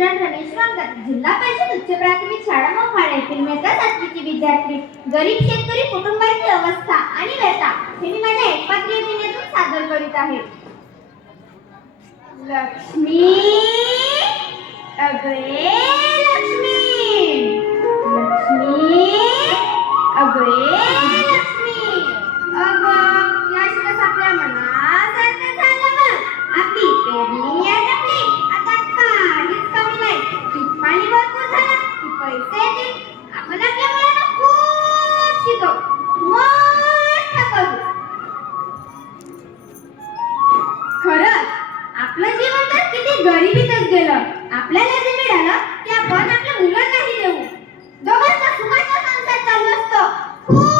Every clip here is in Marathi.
કિરણ રમેશ રંગત જિલ્લા विद्यार्थी गरीब शेतकरी कुटुंबाची अवस्था आणि व्यथा हे मी माझ्या एकपात्री अभिनयातून सादर करीत आहे लक्ष्मी अगळे गरिबीतच गेलं. आपल्याला जे मिळालं ते आपण आपल्या मुलांनाही देऊ. दोघांचा सुखाचा संसार चालू असतो. खूप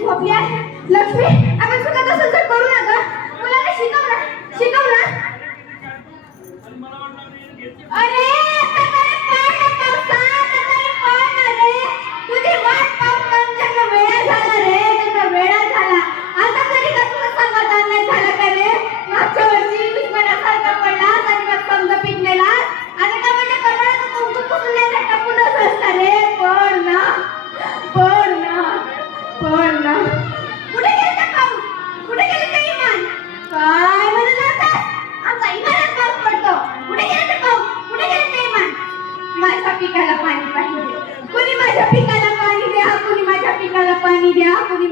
झोपली आहे. लक्ष्मी आपण चुकत असेल तर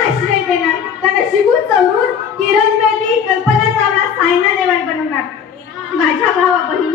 त्यांना देणार त्यांना शिकून चवरून किरण बेदी कल्पना चावला सायना नेवाल बनवणार. माझ्या भावा बहिणी.